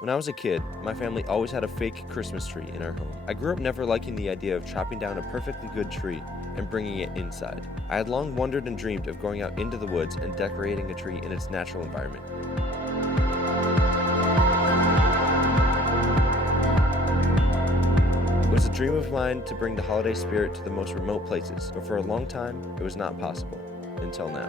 When I was a kid, my family always had a fake Christmas tree in our home. I grew up never liking the idea of chopping down a perfectly good tree and bringing it inside. I had long wondered and dreamed of going out into the woods and decorating a tree in its natural environment. It was a dream of mine to bring the holiday spirit to the most remote places, but for a long time, it was not possible, until now.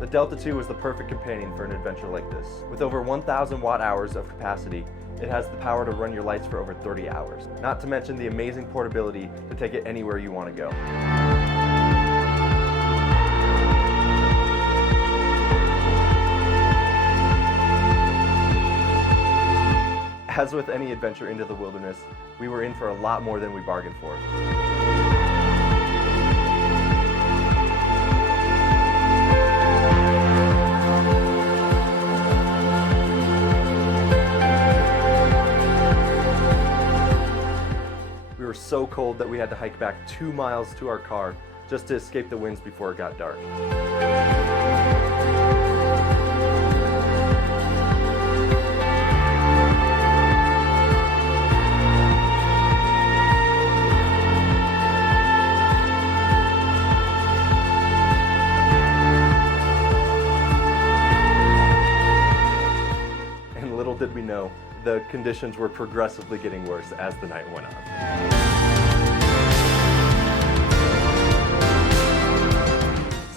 The Delta 2 was the perfect companion for an adventure like this. With over 1,000 watt-hours of capacity, it has the power to run your lights for over 30 hours. Not to mention the amazing portability to take it anywhere you want to go. As with any adventure into the wilderness, we were in for a lot more than we bargained for. We were so cold that we had to hike back 2 miles to our car just to escape the winds before it got dark. And little did we know, the conditions were progressively getting worse as the night went on.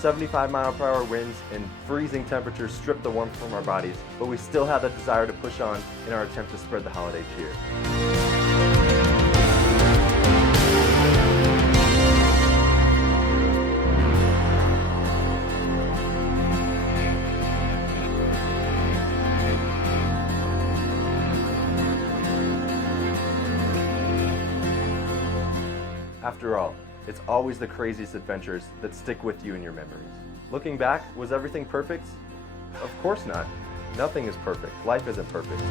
75-mile-per-hour winds and freezing temperatures stripped the warmth from our bodies, but we still had the desire to push on in our attempt to spread the holiday cheer. After all, it's always the craziest adventures that stick with you in your memories. Looking back, was everything perfect? Of course not. Nothing is perfect. Life isn't perfect.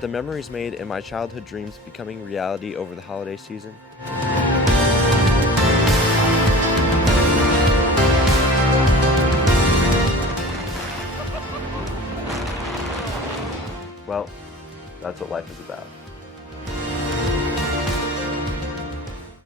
The memories made and my childhood dreams becoming reality over the holiday season. Well, that's what life is about.